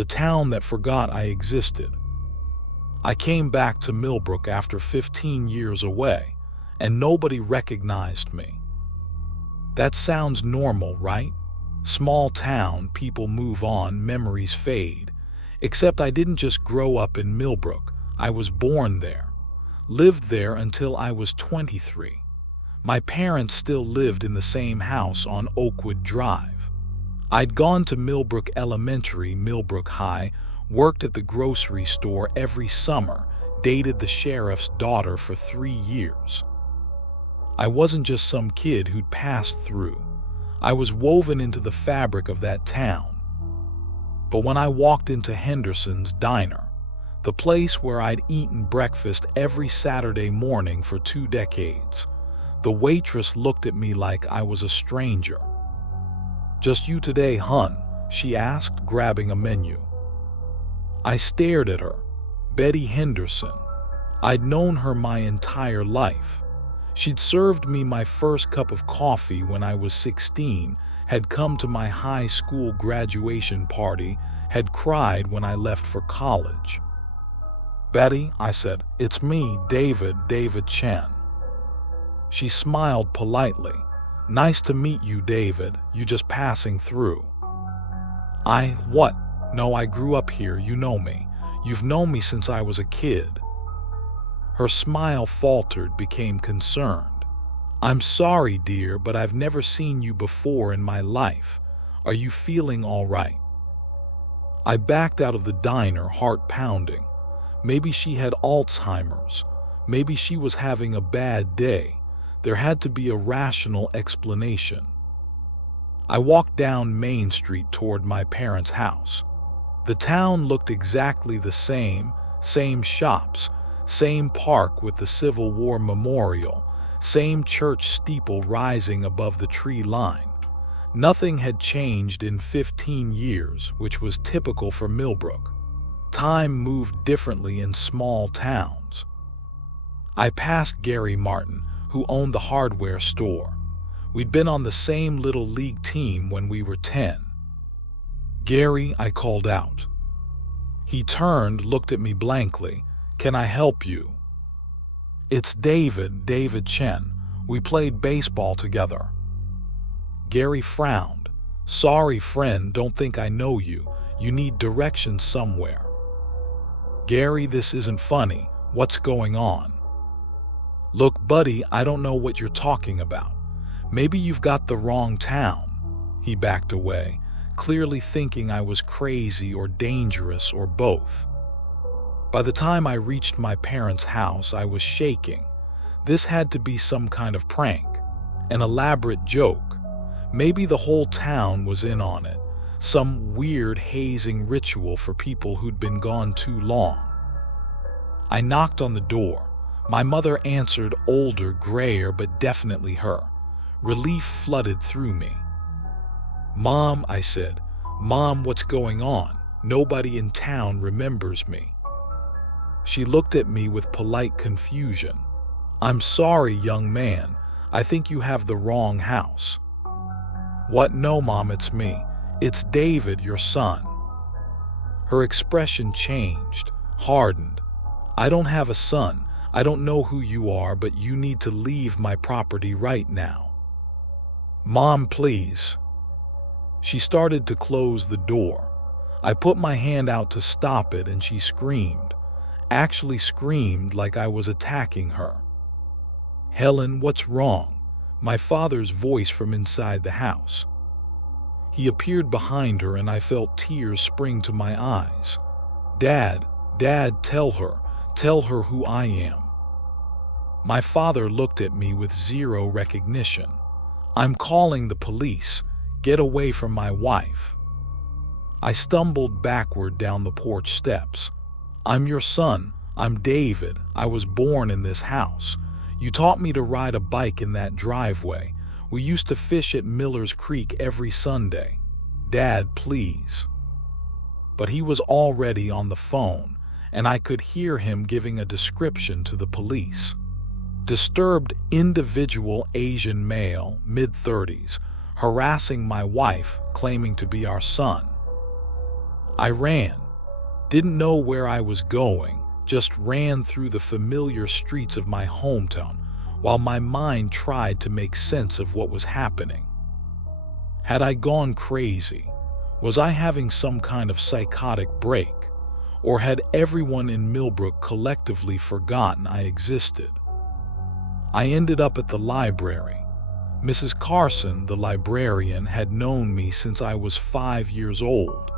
the town that forgot I existed. I came back to Millbrook after 15 years away, and nobody recognized me. That sounds normal, right? Small town, people move on, memories fade. Except I didn't just grow up in Millbrook, I was born there. Lived there until I was 23. My parents still lived in the same house on Oakwood Drive. I'd gone to Millbrook Elementary, Millbrook High, worked at the grocery store every summer, dated the sheriff's daughter for 3 years. I wasn't just some kid who'd passed through. I was woven into the fabric of that town. But when I walked into Henderson's Diner, the place where I'd eaten breakfast every Saturday morning for 2 decades, the waitress looked at me like I was a stranger. "Just you today, hun?" she asked, grabbing a menu. I stared at her. Betty Henderson. I'd known her my entire life. She'd served me my first cup of coffee when I was 16, had come to my high school graduation party, had cried when I left for college. "Betty," I said, "it's me, David Chen." She smiled politely. "Nice to meet you, David. You just passing through?" What? No, I grew up here, you know me. You've known me since I was a kid." Her smile faltered, became concerned. "I'm sorry, dear, but I've never seen you before in my life. Are you feeling all right?" I backed out of the diner, heart pounding. Maybe she had Alzheimer's. Maybe she was having a bad day. There had to be a rational explanation. I walked down Main Street toward my parents' house. The town looked exactly the same shops, same park with the Civil War memorial, same church steeple rising above the tree line. Nothing had changed in 15 years, which was typical for Millbrook. Time moved differently in small towns. I passed Gary Martin, who owned the hardware store. We'd been on the same little league team when we were 10. "Gary," I called out. He turned, looked at me blankly. "Can I help you?" "It's David Chen. We played baseball together." Gary frowned. "Sorry, friend, don't think I know you. You need directions somewhere." "Gary, this isn't funny. What's going on?" "Look, buddy, I don't know what you're talking about. Maybe you've got the wrong town." He backed away, clearly thinking I was crazy or dangerous or both. By the time I reached my parents' house, I was shaking. This had to be some kind of prank, an elaborate joke. Maybe the whole town was in on it, some weird hazing ritual for people who'd been gone too long. I knocked on the door. My mother answered, older, grayer, but definitely her. Relief flooded through me. "Mom," I said. "Mom, what's going on? Nobody in town remembers me." She looked at me with polite confusion. "I'm sorry, young man. I think you have the wrong house." "What? No, Mom, it's me. It's David, your son." Her expression changed, hardened. "I don't have a son. I don't know who you are, but you need to leave my property right now." "Mom, please." She started to close the door. I put my hand out to stop it and she screamed. Actually screamed like I was attacking her. "Helen, what's wrong?" My father's voice from inside the house. He appeared behind her and I felt tears spring to my eyes. Dad, tell her who I am." My father looked at me with zero recognition. "I'm calling the police. Get away from my wife." I stumbled backward down the porch steps. "I'm your son. I'm David. I was born in this house. You taught me to ride a bike in that driveway. We used to fish at Miller's Creek every Sunday. Dad, please." But he was already on the phone, and I could hear him giving a description to the police. Disturbed individual, Asian male, mid-30s, harassing my wife, claiming to be our son. I ran. Didn't know where I was going, just ran through the familiar streets of my hometown while my mind tried to make sense of what was happening. Had I gone crazy? Was I having some kind of psychotic break? Or had everyone in Millbrook collectively forgotten I existed? I ended up at the library. Mrs. Carson, the librarian, had known me since I was 5 years old.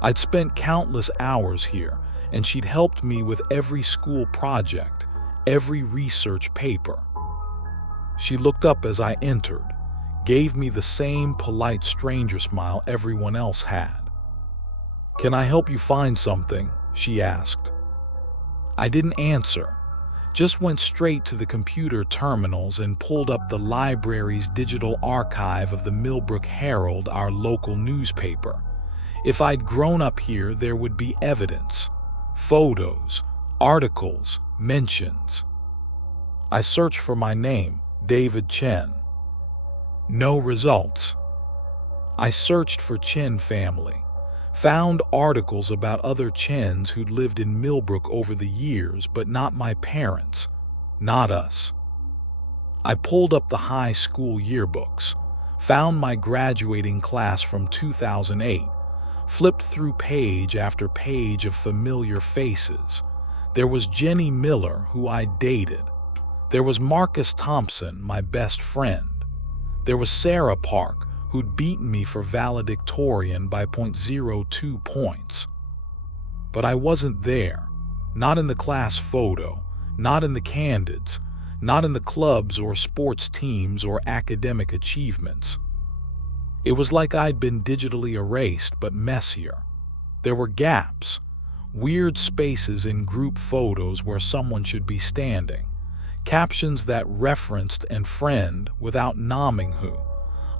I'd spent countless hours here, and she'd helped me with every school project, every research paper. She looked up as I entered, gave me the same polite stranger smile everyone else had. "Can I help you find something?" she asked. I didn't answer, just went straight to the computer terminals and pulled up the library's digital archive of the Millbrook Herald, our local newspaper. If I'd grown up here, there would be evidence, photos, articles, mentions. I searched for my name, David Chen. No results. I searched for Chen family, found articles about other Chens who'd lived in Millbrook over the years, but not my parents, not us. I pulled up the high school yearbooks, found my graduating class from 2008, flipped through page after page of familiar faces. There was Jenny Miller, who I dated. There was Marcus Thompson, my best friend. There was Sarah Park, who'd beaten me for valedictorian by .02 points. But I wasn't there, not in the class photo, not in the candids, not in the clubs or sports teams or academic achievements. It was like I'd been digitally erased, but messier. There were gaps, weird spaces in group photos where someone should be standing, captions that referenced and friend without naming who,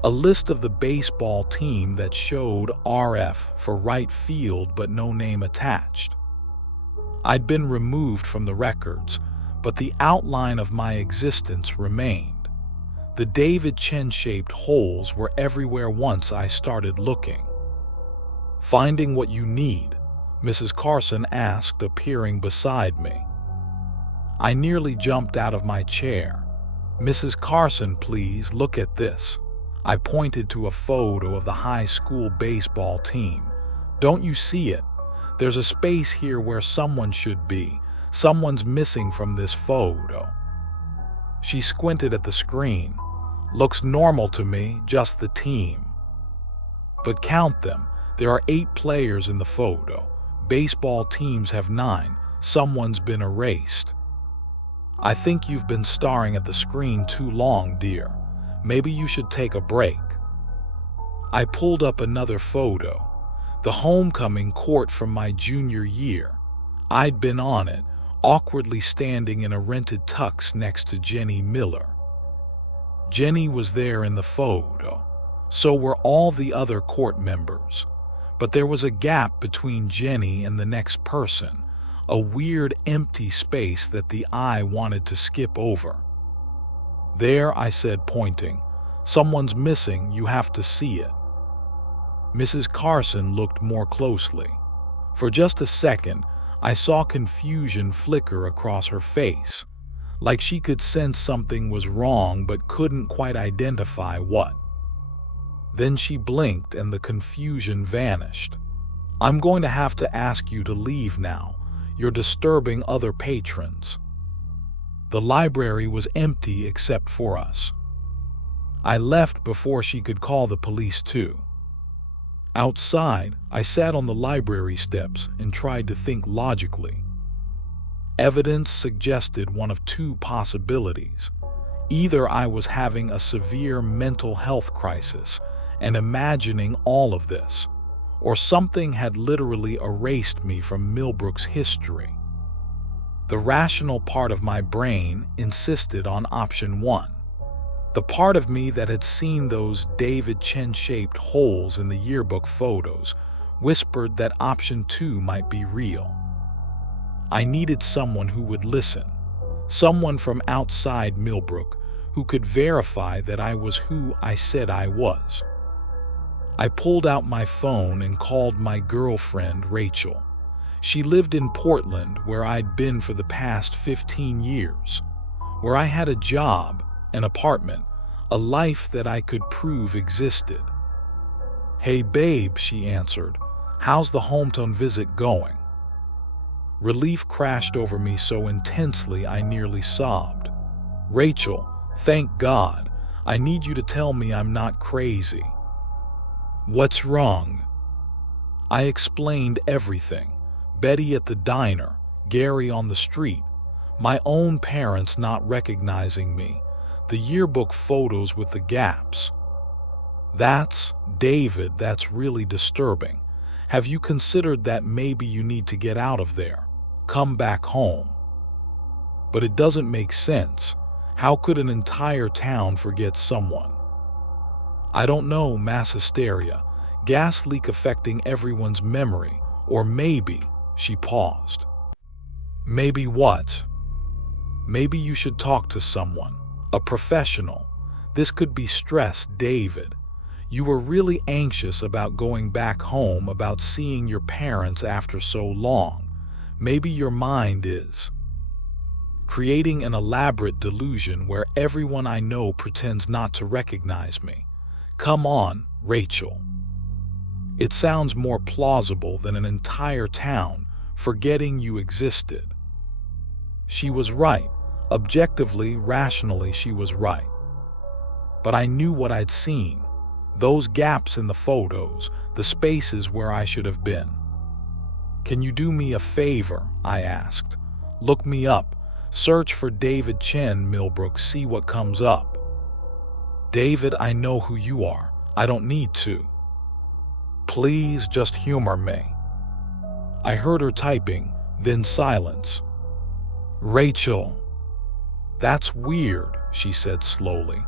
a list of the baseball team that showed RF for right field but no name attached. I'd been removed from the records, but the outline of my existence remained. The David Chen-shaped holes were everywhere once I started looking. "Finding what you need?" Mrs. Carson asked, appearing beside me. I nearly jumped out of my chair. "Mrs. Carson, please look at this." I pointed to a photo of the high school baseball team. "Don't you see it? There's a space here where someone should be. Someone's missing from this photo." She squinted at the screen. "Looks normal to me, just the team." "But count them. There are 8 players in the photo. Baseball teams have 9. Someone's been erased." "I think you've been staring at the screen too long, dear. Maybe you should take a break." I pulled up another photo, the homecoming court from my junior year. I'd been on it, awkwardly standing in a rented tux next to Jenny Miller. Jenny was there in the photo. So were all the other court members. But there was a gap between Jenny and the next person, a weird empty space that the eye wanted to skip over. "There," I said, pointing. "Someone's missing, you have to see it." Mrs. Carson looked more closely. For just a second, I saw confusion flicker across her face, like she could sense something was wrong but couldn't quite identify what. Then she blinked and the confusion vanished. "I'm going to have to ask you to leave now. You're disturbing other patrons." The library was empty except for us. I left before she could call the police too. Outside, I sat on the library steps and tried to think logically. Evidence suggested one of 2 possibilities. Either I was having a severe mental health crisis and imagining all of this, or something had literally erased me from Millbrook's history. The rational part of my brain insisted on option 1. The part of me that had seen those David Chen-shaped holes in the yearbook photos whispered that option 2 might be real. I needed someone who would listen, someone from outside Millbrook who could verify that I was who I said I was. I pulled out my phone and called my girlfriend, Rachel. She lived in Portland, where I'd been for the past 15 years, where I had a job, an apartment, a life that I could prove existed. "Hey babe," she answered. "How's the hometown visit going?" Relief crashed over me so intensely I nearly sobbed. "Rachel, thank God. I need you to tell me I'm not crazy." "What's wrong?" I explained everything. Betty at the diner, Gary on the street, my own parents not recognizing me, the yearbook photos with the gaps. David, that's really disturbing. Have you considered that maybe you need to get out of there? Come back home?" "But it doesn't make sense. How could an entire town forget someone?" "I don't know, mass hysteria, gas leak affecting everyone's memory, or maybe," she paused. "Maybe what?" "Maybe you should talk to someone, a professional. This could be stress, David. You were really anxious about going back home, about seeing your parents after so long. Maybe your mind is creating an elaborate delusion where everyone I know pretends not to recognize me. Come on, Rachel. It sounds more plausible than an entire town forgetting you existed." She was right. Objectively, rationally, she was right. But I knew what I'd seen. Those gaps in the photos, the spaces where I should have been. "Can you do me a favor?" I asked. "Look me up. Search for David Chen Millbrook, see what comes up." "David, I know who you are. I don't need to." "Please, just humor me." I heard her typing, then silence. "Rachel." "That's weird," she said slowly.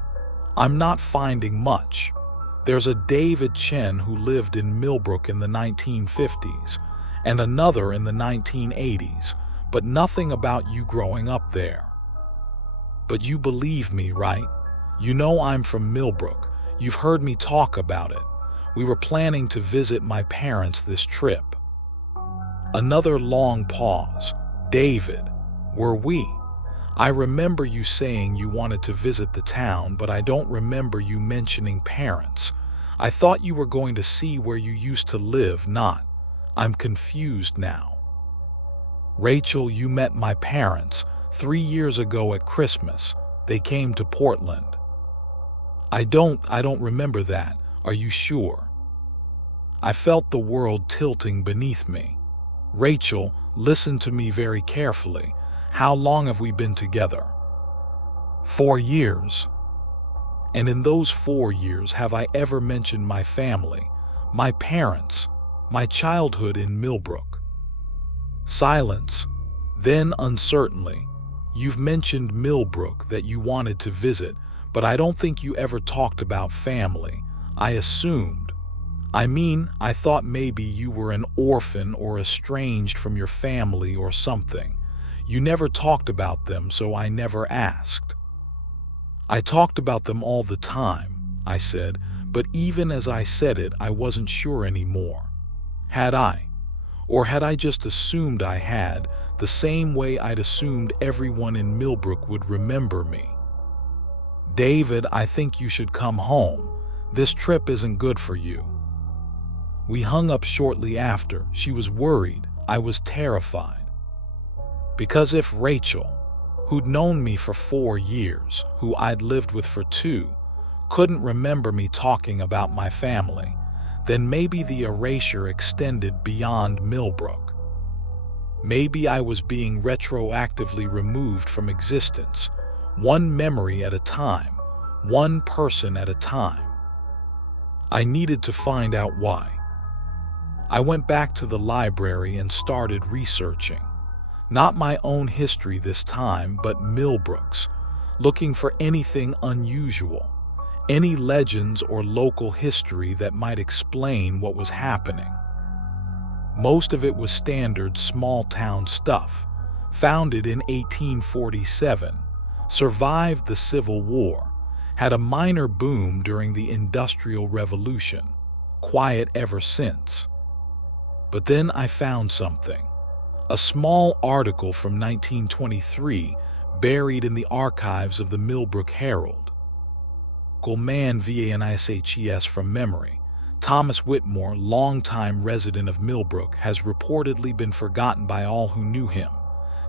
"I'm not finding much. There's a David Chen who lived in Millbrook in the 1950s, and another in the 1980s, but nothing about you growing up there." "But you believe me, right? You know I'm from Millbrook. You've heard me talk about it. We were planning to visit my parents this trip." Another long pause. "David, were we? I remember you saying you wanted to visit the town, but I don't remember you mentioning parents. I thought you were going to see where you used to live, not. I'm confused now." "Rachel, you met my parents 3 years ago at Christmas. They came to Portland." I don't remember that. Are you sure?" I felt the world tilting beneath me. "Rachel, listen to me very carefully. How long have we been together?" 4 years. "And in those 4 years, have I ever mentioned my family, my parents, my childhood in Millbrook?" Silence. Then, uncertainly, "You've mentioned Millbrook, that you wanted to visit, but I don't think you ever talked about family. I assumed. I thought maybe you were an orphan or estranged from your family or something. You never talked about them, so I never asked." "I talked about them all the time," I said, but even as I said it, I wasn't sure anymore. Had I? Or had I just assumed I had, the same way I'd assumed everyone in Millbrook would remember me? "David, I think you should come home. This trip isn't good for you." We hung up shortly after. She was worried. I was terrified. Because if Rachel, who'd known me for 4 years, who I'd lived with for 2, couldn't remember me talking about my family, then maybe the erasure extended beyond Millbrook. Maybe I was being retroactively removed from existence, one memory at a time, one person at a time. I needed to find out why. I went back to the library and started researching. Not my own history this time, but Millbrook's, looking for anything unusual, any legends or local history that might explain what was happening. Most of it was standard small-town stuff, founded in 1847, survived the Civil War, had a minor boom during the Industrial Revolution. quiet ever since. But then I found something. A small article from 1923 buried in the archives of the Millbrook Herald. Goldman VANISHES from memory. Thomas Whitmore, longtime resident of Millbrook, has reportedly been forgotten by all who knew him.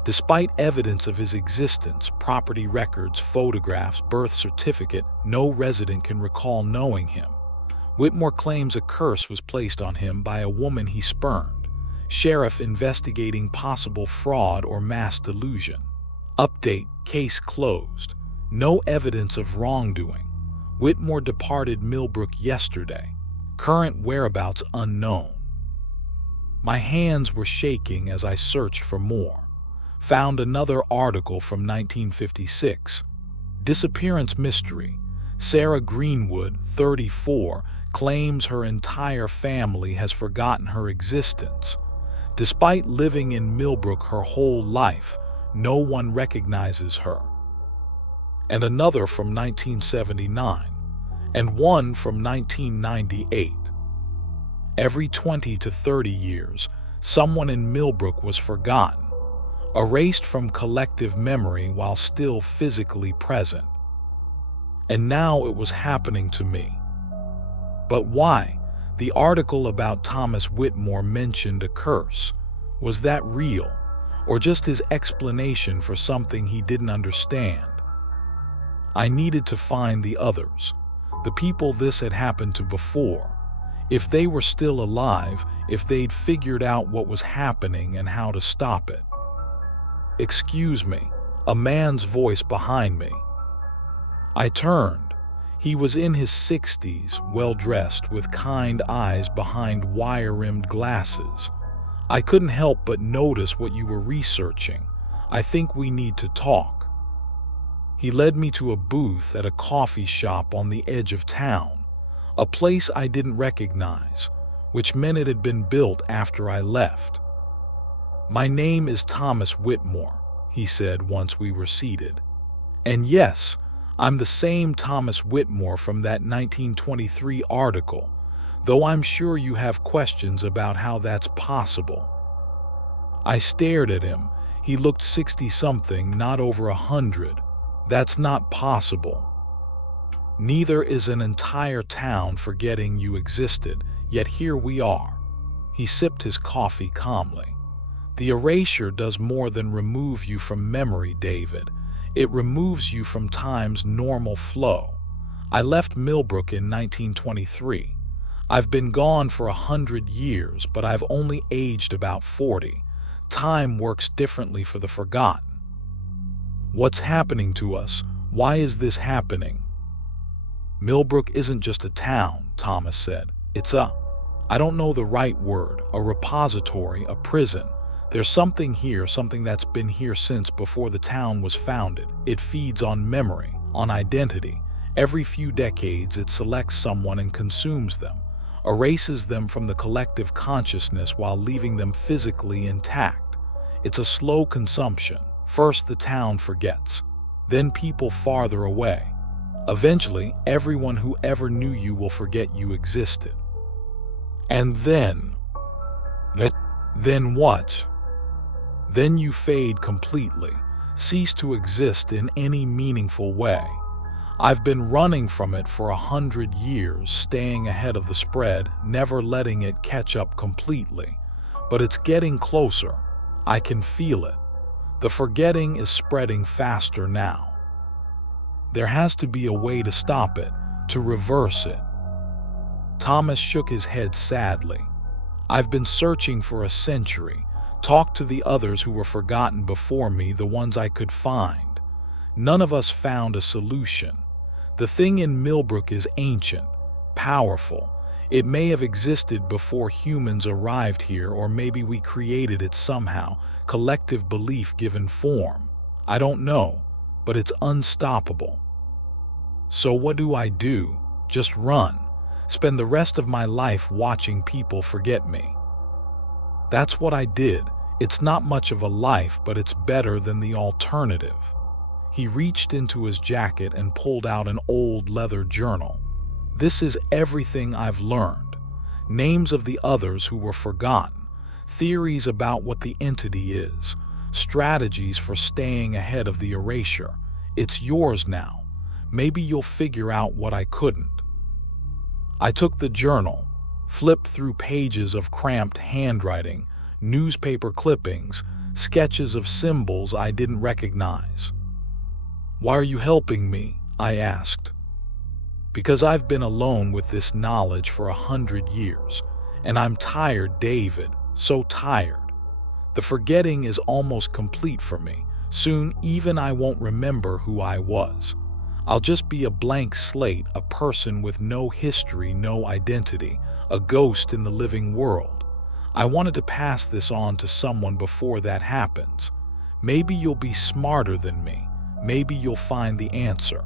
Despite evidence of his existence, property records, photographs, birth certificate, no resident can recall knowing him. Whitmore claims a curse was placed on him by a woman he spurned. Sheriff investigating possible fraud or mass delusion. Update: case closed. No evidence of wrongdoing. Whitmore departed Millbrook yesterday. Current whereabouts unknown. My hands were shaking as I searched for more. Found another article from 1956. Disappearance mystery. Sarah Greenwood, 34, claims her entire family has forgotten her existence. Despite living in Millbrook her whole life, no one recognizes her. And another from 1979, and one from 1998. Every 20 to 30 years, someone in Millbrook was forgotten, erased from collective memory while still physically present. And now it was happening to me. But why? The article about Thomas Whitmore mentioned a curse. Was that real, or just his explanation for something he didn't understand? I needed to find the others, the people this had happened to before. If they were still alive, if they'd figured out what was happening and how to stop it. "Excuse me," a man's voice behind me. I turned. He was in his 60s, well-dressed, with kind eyes behind wire-rimmed glasses. "I couldn't help but notice what you were researching. I think we need to talk." He led me to a booth at a coffee shop on the edge of town, a place I didn't recognize, which meant it had been built after I left. "My name is Thomas Whitmore," he said once we were seated. "And yes, I'm the same Thomas Whitmore from that 1923 article, though I'm sure you have questions about how that's possible." I stared at him. He looked 60-something, not over 100. "That's not possible. Neither is an entire town forgetting you existed, yet here we are." He sipped his coffee calmly. "The erasure does more than remove you from memory, David. It removes you from time's normal flow. I left Millbrook in 1923. I've been gone for 100 years, but I've only aged about 40. Time works differently for the forgotten." "What's happening to us? Why is this happening?" "Millbrook isn't just a town," Thomas said. "It's I don't know the right word, a repository, a prison. There's something here, something that's been here since before the town was founded. It feeds on memory, on identity. Every few decades it selects someone and consumes them, erases them from the collective consciousness while leaving them physically intact. It's a slow consumption. First the town forgets, then people farther away. Eventually, everyone who ever knew you will forget you existed. And then what? Then you fade completely, cease to exist in any meaningful way. I've been running from it for 100 years, staying ahead of the spread, never letting it catch up completely. But it's getting closer. I can feel it. The forgetting is spreading faster now. There has to be a way to stop it, to reverse it." Thomas shook his head sadly. "I've been searching for a century. Talked to the others who were forgotten before me, the ones I could find. None of us found a solution. The thing in Millbrook is ancient, powerful. It may have existed before humans arrived here, or maybe we created it somehow, collective belief given form. I don't know, but it's unstoppable. So what do I do? Just run? Spend the rest of my life watching people forget me?" That's what I did. It's not much of a life, but it's better than the alternative. He reached into his jacket and pulled out an old leather journal. "This is everything I've learned. names of the others who were forgotten, theories about what the entity is, strategies for staying ahead of the erasure. It's yours now. Maybe you'll figure out what I couldn't. I took the journal, flipped through pages of cramped handwriting, newspaper clippings, sketches of symbols I didn't recognize. "Why are you helping me?" I asked. "Because I've been alone with this knowledge for 100 years, and I'm tired, David, so tired. The forgetting is almost complete for me. Soon even I won't remember who I was. I'll just be a blank slate, a person with no history, no identity, a ghost in the living world. I wanted to pass this on to someone before that happens. Maybe you'll be smarter than me. Maybe you'll find the answer."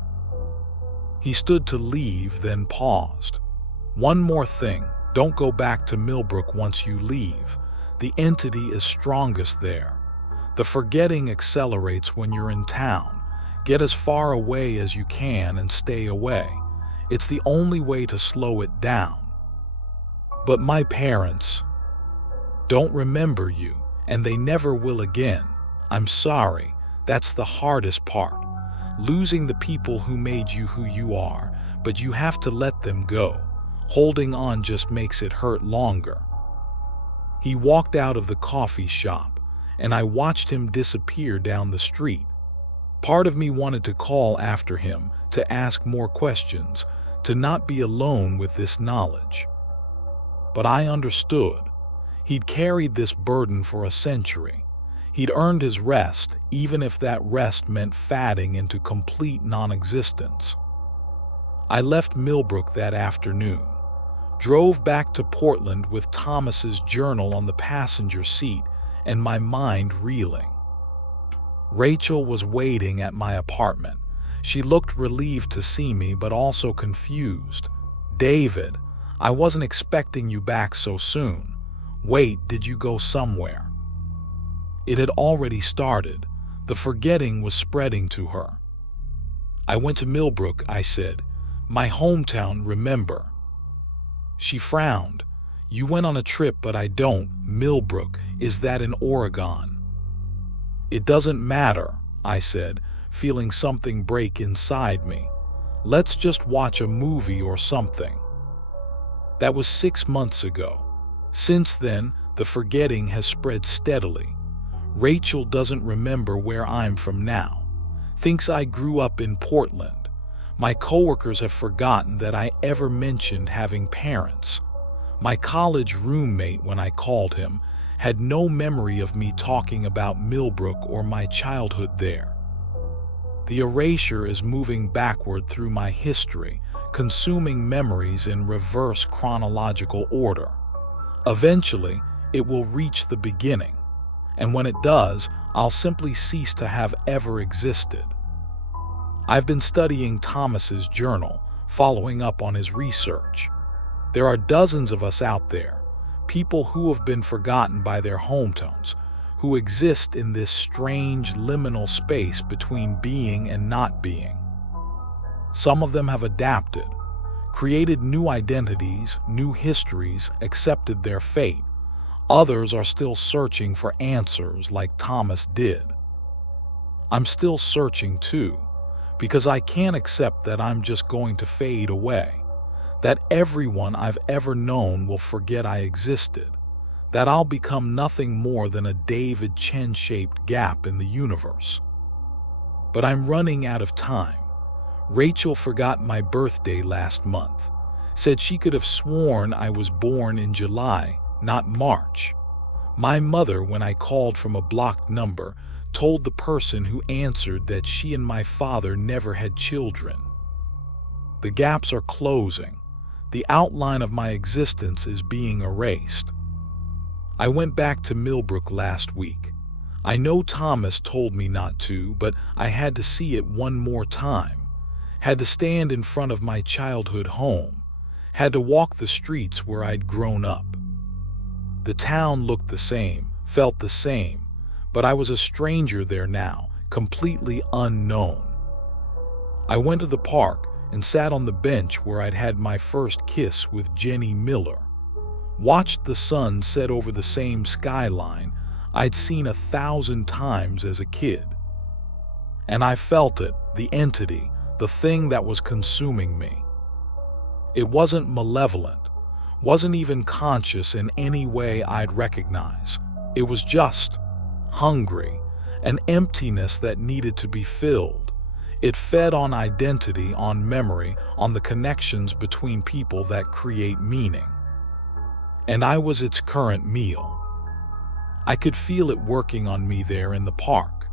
He stood to leave, then paused. "One more thing, don't go back to Millbrook once you leave. The entity is strongest there. The forgetting accelerates when you're in town. Get as far away as you can and stay away. It's the only way to slow it down." "But my parents don't remember you, and they never will again. I'm sorry, that's the hardest part. Losing the people who made you who you are, but you have to let them go. Holding on just makes it hurt longer." He walked out of the coffee shop, and I watched him disappear down the street. Part of me wanted to call after him, to ask more questions, to not be alone with this knowledge. But I understood. He'd carried this burden for a century. He'd earned his rest, even if that rest meant fatting into complete non-existence. I left Millbrook that afternoon, drove back to Portland with Thomas's journal on the passenger seat and my mind reeling. Rachel was waiting at my apartment. She looked relieved to see me, but also confused. "David, I wasn't expecting you back so soon. Wait, did you go somewhere?" It had already started. The forgetting was spreading to her. "I went to Millbrook," I said. "My hometown, remember?" She frowned. "You went on a trip, but I don't. Millbrook, is that in Oregon?" "It doesn't matter," I said, feeling something break inside me. "Let's just watch a movie or something." That was 6 months ago. Since then, the forgetting has spread steadily. Rachel doesn't remember where I'm from now. Thinks I grew up in Portland. My coworkers have forgotten that I ever mentioned having parents. My college roommate, when I called him, had no memory of me talking about Millbrook or my childhood there. The erasure is moving backward through my history, consuming memories in reverse chronological order. Eventually, it will reach the beginning, and when it does, I'll simply cease to have ever existed. I've been studying Thomas's journal, following up on his research. There are dozens of us out there, people who have been forgotten by their hometowns, who exist in this strange liminal space between being and not being. Some of them have adapted, created new identities, new histories, accepted their fate. Others are still searching for answers like Thomas did. I'm still searching too, because I can't accept that I'm just going to fade away, that everyone I've ever known will forget I existed, that I'll become nothing more than a David Chen-shaped gap in the universe. But I'm running out of time. Rachel forgot my birthday last month, said she could have sworn I was born in July, not March. My mother, when I called from a blocked number, told the person who answered that she and my father never had children. The gaps are closing. The outline of my existence is being erased. I went back to Millbrook last week. I know Thomas told me not to, but I had to see it one more time. Had to stand in front of my childhood home. Had to walk the streets where I'd grown up. The town looked the same, felt the same, but I was a stranger there now, completely unknown. I went to the park and sat on the bench where I'd had my first kiss with Jenny Miller. watched the sun set over the same skyline I'd seen 1,000 times as a kid. And I felt it, the entity, the thing that was consuming me. It wasn't malevolent, wasn't even conscious in any way I'd recognize. It was just hungry, an emptiness that needed to be filled. It fed on identity, on memory, on the connections between people that create meaning. And I was its current meal. I could feel it working on me there in the park,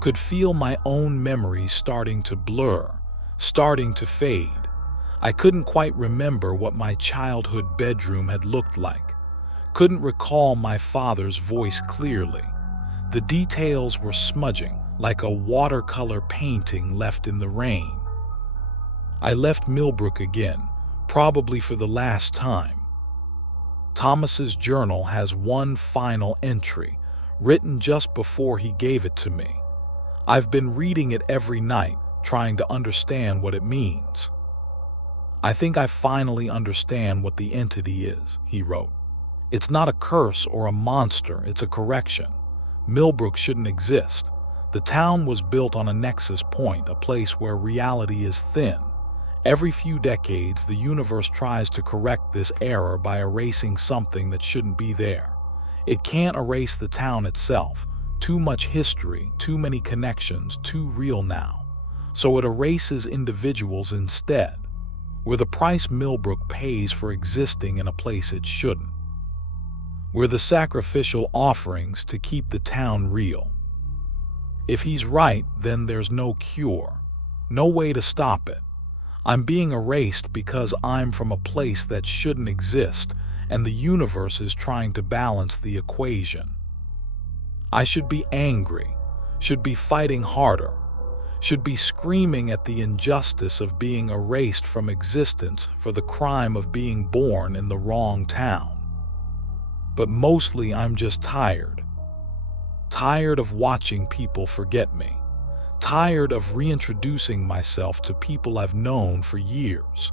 could feel my own memories starting to blur, starting to fade. I couldn't quite remember what my childhood bedroom had looked like, couldn't recall my father's voice clearly. The details were smudging, like a watercolor painting left in the rain. I left Millbrook again, probably for the last time. Thomas's journal has one final entry, written just before he gave it to me. I've been reading it every night, trying to understand what it means. I think I finally understand what the entity is, he wrote. It's not a curse or a monster, it's a correction. Millbrook shouldn't exist. The town was built on a nexus point, a place where reality is thin. Every few decades, the universe tries to correct this error by erasing something that shouldn't be there. It can't erase the town itself. Too much history, too many connections, too real now. So it erases individuals instead. We're the price Millbrook pays for existing in a place it shouldn't. We're the sacrificial offerings to keep the town real. If he's right, then there's no cure, no way to stop it. I'm being erased because I'm from a place that shouldn't exist, and the universe is trying to balance the equation. I should be angry, should be fighting harder, should be screaming at the injustice of being erased from existence for the crime of being born in the wrong town. But mostly I'm just tired. Tired of watching people forget me. Tired of reintroducing myself to people I've known for years.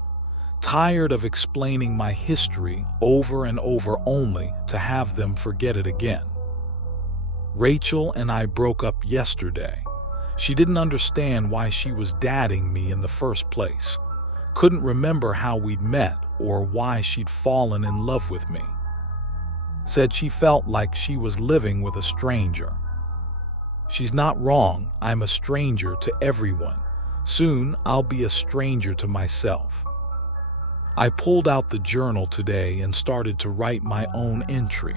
Tired of explaining my history over and over only to have them forget it again. Rachel and I broke up yesterday. She didn't understand why she was dating me in the first place. Couldn't remember how we'd met or why she'd fallen in love with me. Said she felt like she was living with a stranger. She's not wrong, I'm a stranger to everyone. Soon I'll be a stranger to myself. I pulled out the journal today and started to write my own entry,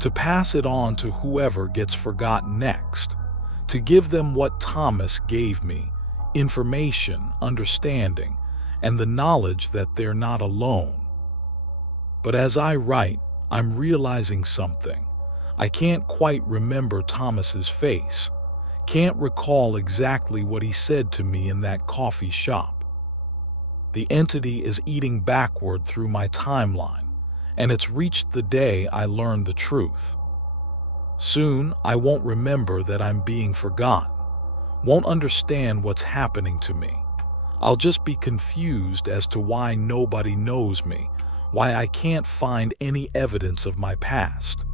to pass it on to whoever gets forgotten next, to give them what Thomas gave me, information, understanding, and the knowledge that they're not alone. But as I write, I'm realizing something. I can't quite remember Thomas's face, can't recall exactly what he said to me in that coffee shop. The entity is eating backward through my timeline, and it's reached the day I learned the truth. Soon, I won't remember that I'm being forgotten, won't understand what's happening to me. I'll just be confused as to why nobody knows me, why I can't find any evidence of my past.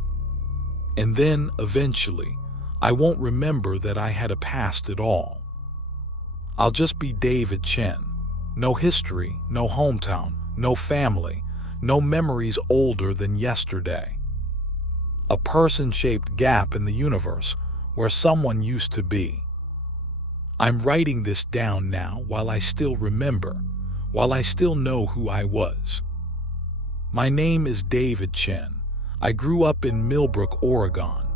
And then, eventually, I won't remember that I had a past at all. I'll just be David Chen. No history, no hometown, no family, no memories older than yesterday. A person-shaped gap in the universe where someone used to be. I'm writing this down now while I still remember, while I still know who I was. My name is David Chen. I grew up in Millbrook, Oregon.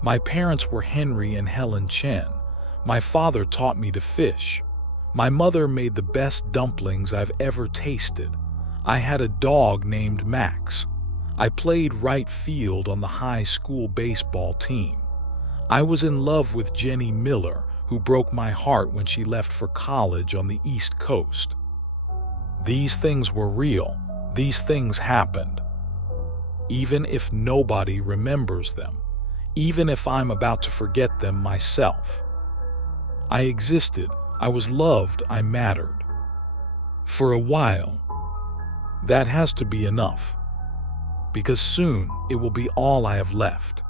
My parents were Henry and Helen Chen. My father taught me to fish. My mother made the best dumplings I've ever tasted. I had a dog named Max. I played right field on the high school baseball team. I was in love with Jenny Miller, who broke my heart when she left for college on the East Coast. These things were real. These things happened. Even if nobody remembers them, even if I'm about to forget them myself. I existed, I was loved, I mattered. For a while. That has to be enough. because soon it will be all I have left.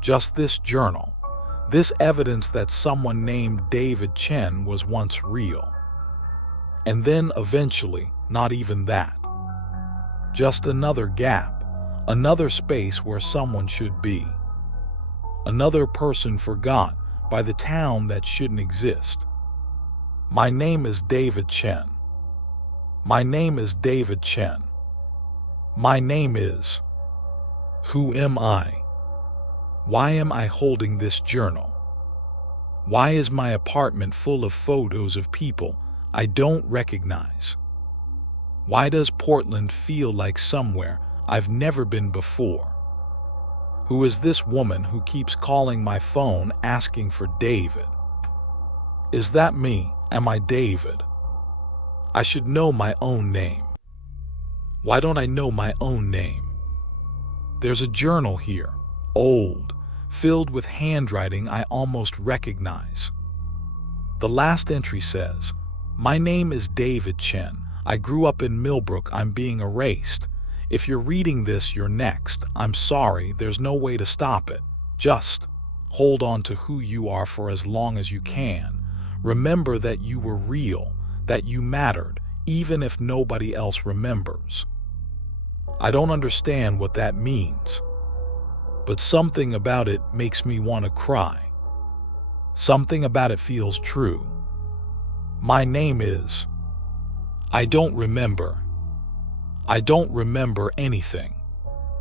Just this journal, this evidence that someone named David Chen was once real. And then eventually, not even that. Just another gap, another space where someone should be. Another person forgot by the town that shouldn't exist. My name is David Chen. My name is David Chen. My name is... Who am I? Why am I holding this journal? Why is my apartment full of photos of people I don't recognize? Why does Portland feel like somewhere I've never been before? Who is this woman who keeps calling my phone asking for David? Is that me? Am I David? I should know my own name. Why don't I know my own name? There's a journal here, old, filled with handwriting I almost recognize. The last entry says, "My name is David Chen. I grew up in Millbrook. I'm being erased. If you're reading this, you're next. I'm sorry, there's no way to stop it. Just hold on to who you are for as long as you can. Remember that you were real, that you mattered, even if nobody else remembers." I don't understand what that means, but something about it makes me want to cry. Something about it feels true. My name is... I don't remember. I don't remember anything.